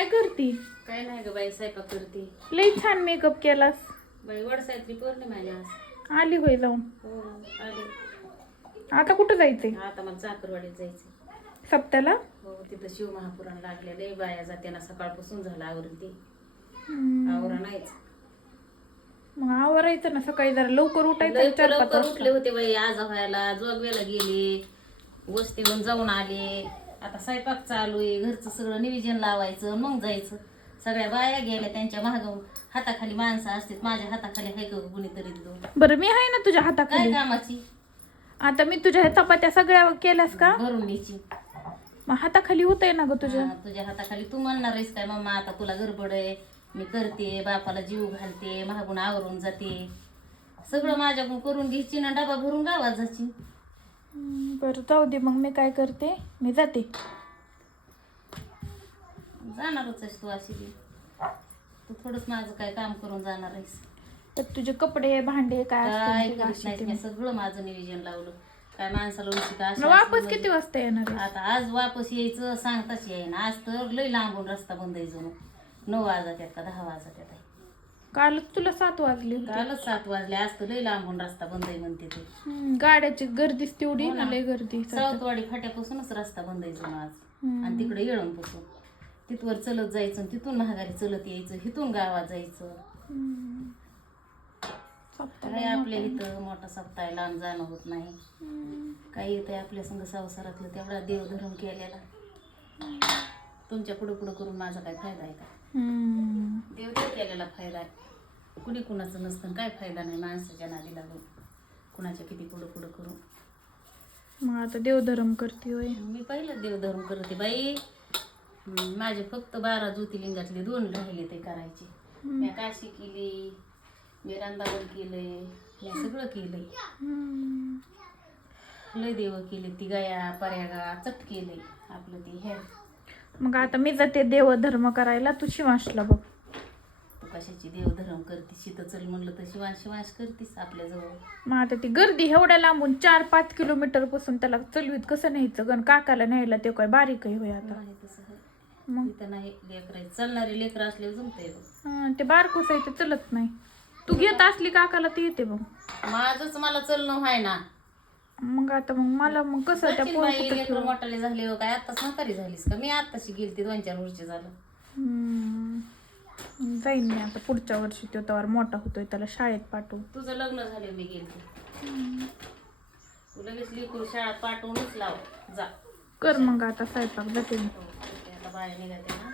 काय करती? काय नाही ग बाई स्वयंपाक करते. लई छान मेकअप केलास. बाई वडसायत्री पौर्णिमा आहे आज. आली होय जाऊन. हो आले. आता कुठं जायचंय? आता मला चाकरवाडीत जायचं सप्त्याला हो तिथं शिवमहापुराण लागलेलं आहे बाया जात्याला सकाळपासून झालं आवरून ते हम्म. आवरा नाहीच. मग आवरायचं ना सकाळी जरा लवकर उठायचं लय चार पाच लवकर उठले. होते बाई आज व्हायला जोगव्याला गेले. वस्तीहून जाऊन आले. आता स्वयंपाक चालू आहे घरचं सगळं नियोजन लावायचं मग जायचं. सगळ्या बाया गेल्या त्यांच्या महाग हाताखाली माणसं असतात माझ्या हाताखाली हाय का कुणीतरी दोन? बरं मी आहे ना तुझ्या काय हाताखाली कामाची? आता मी तुझ्या ह्या चपात्या सगळ्या केल्यास का? भरून न्यायची. मग हाताखाली होतंय ना ग तुझ्या? हा, तुझ्या हाताखाली तू म्हणणार आहेस काय मम्मा आता तुला गडबड आहे मी करते बापाला जीव घालते महागून आवरून जाते. सगळं माझ्याकडून करून घ्यायची ना डबा भरून गावात जायची. बरं जाऊ दे मग मी काय करते? मी जाते. जाणारच आहेस तू अशी बी. तू थोडंच माझं काय काम करून जाणार आहेस. तर तुझे कपडे भांडे काय काय असतील ते करीत घासते नाहीस मी. मी सगळं माझं नियोजन लावलं. काय माणसाला उशी का? मग वापस किती वाजता येणार आहे आता आज वापस यायचं सांगताच येईना आज तर लय लांबून रस्ता बंद आहे जणू नऊ वाजतात का? दहा वाजतात आहे कालच तुला सात वाजले होते. कालच सात वाजले. आज तर लय लांबून रस्ता बंद आहे म्हणते ते. हम्म, गाड्याची गर्दीच तेवढी हो ना ना. लय गर्दी सावतवाडी फाट्यापासूनच रस्ता बंद आहे आज. हम्म. आणि तिकडे येळून तिथवर चलत जायचं आणि तिथून महागारी चलत यायचं इथून गावात जायचं. हम्म. काय आपल्या इथं मोठा सप्ताह लांब जाणं होत नाही. हम्म. काही येतंय आपल्या संघ संसारातलं तेवढा देवधर्म केलेला. तुमच्या पुढं पुढं करून माझा काय फायदा आहे का? हम्म. देवदेव केलेला फायदा आहे. कुणी कुणाचं नसतं काय फायदा नाही माणसाच्या नादी लागून. कुणाच्या किती पुढं पुढं करून मग आता देवधर्म करते होय. मी पहिलं देवधर्म करते बाई. हम्म, माझे फक्त बारा ज्योतिर्लिंगातले दोन राहिले ते करायचे. मी काशी केली मी रांदावन केलंय मी सगळं केलंय. हम्म. लय देव केले ती गया पर्यागा चट केलंय आपलं ते हे मग आता मी जाते देवधर्म करायला तू शिवांशला बघ. कशाची देवधर्म करतीस तिथं चल म्हणलं तर शिवांश शिवांश करतीस आपल्याजवळ. मग आता ती गर्दी एवढ्या लांबून चार पाच किलोमीटरपासून त्याला चलवीत कसं न्यायचं गण? काकाला न्यायला ते काय बारीक आहे होय आता. तसं आहे. मग? इथं नाही लेकर चालणारे लेकर असले जमतंय बघ. हा, ते बारकोस आहे ते चलत नाही. तू घेत असली काकाला ते येते बघ. माझंच मला चलणं व्हाय ना मग आता मग मला मग कसं त्या पोर कुठं लेकर? मोठाले झाले हो काय? आताच म्हातारी झालीस का? मी आताशी गेलती दोन चार वर्ष झालं. हम्म. जाईन मी आता पुढच्या वर्षी तो तवर मोठा होतोय त्याला शाळेत पाठवू. तुझं लग्न झालं मी गेलते. तू लगेच लिकून शाळा पाठवूनच लाव. जा. कर मग आता स्वयंपाक जाते मी. हो, बाहेर निघाते ना.